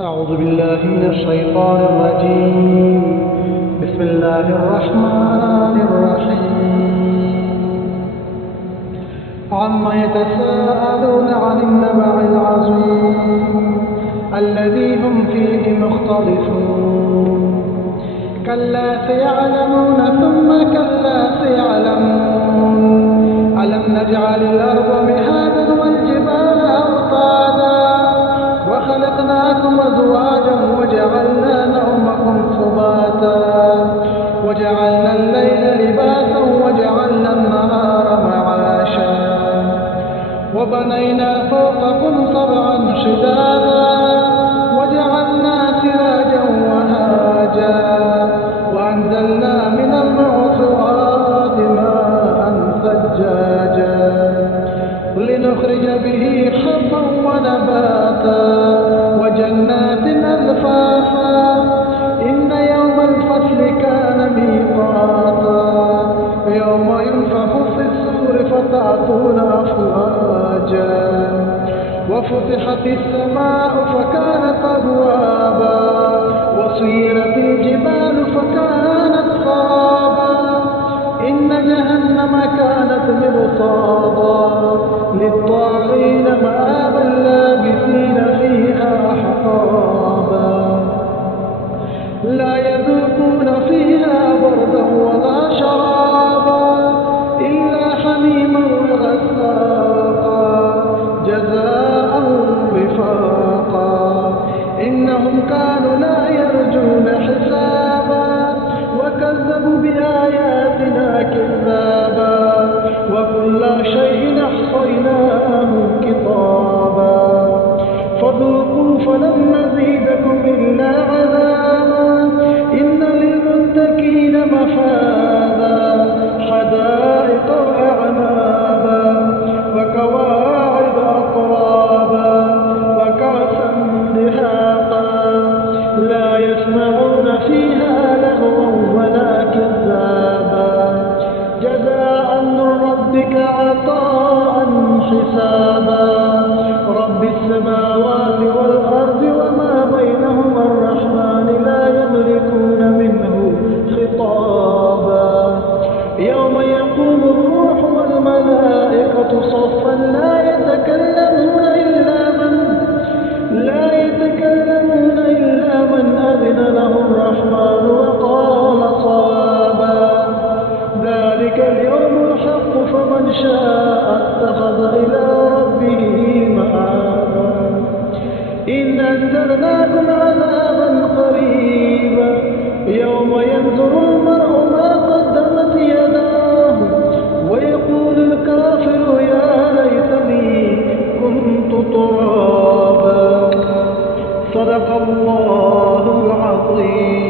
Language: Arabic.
أعوذ بالله من الشيطان الرجيم. بسم الله الرحمن الرحيم. عما يتساءلون عن النبأ العظيم الذي هم فيه مختلفون. كلا سيعلمون ثم كلا سيعلمون. ألم نجعل الأرض مهادا والجبال أوطادا وخلقناكم أزواجا وجعلنا نومكم سباتا وجعلنا الليل لباسا وجعلنا النهار معاشا وبنينا فوقكم سبعا شدادا وجعلنا سراجا وهاجا وأنزلنا من المعصرات ماء ثجاجا لنخرج به حبا ونباتا وجنات ألفافا إن يوم الفصل كان ميقاتا يوم ينفخ في الصور فتأتون أفواجا وفتحت السماء فكانت أبوابا وسيرت الجبال فكانت سرابا إن جهنم كانت مرصادا للطاغين مآبا لابثين فيها أحقابا لا يذوقون فيها بردا ولا شرابا إلا حميما وغساقا جزاء وفاقا إنهم كانوا لا يرجون حسابا وكذبوا بآياتنا كذابا وكل شيء أحصيناه كتابا فذوقوا فلن نزيدكم إلا عذابا إن للمتقين مفازا حدائق وأعنابا وكواعب أترابا وكأسا دهاقا لا يسمعون فيها لغوا ولا كذابا جزاء من ربك عطاء حسابا رب السماوات والأرض وما بينهما الرحمن لا يملكون منه خطابا يوم يقوم الروح والملائكة صفا لا يتكلمون إلا من أذن له الرحمن وقال صوابا ذلك اليوم الحق فمن شاء اتخذ إلى ربه مآبا إن أنذرناكم عذابا قريبا يوم ينظر المرء ما قدمت يداه ويقول الكافر يا ليتني كنت ترابا صدق الله العظيم.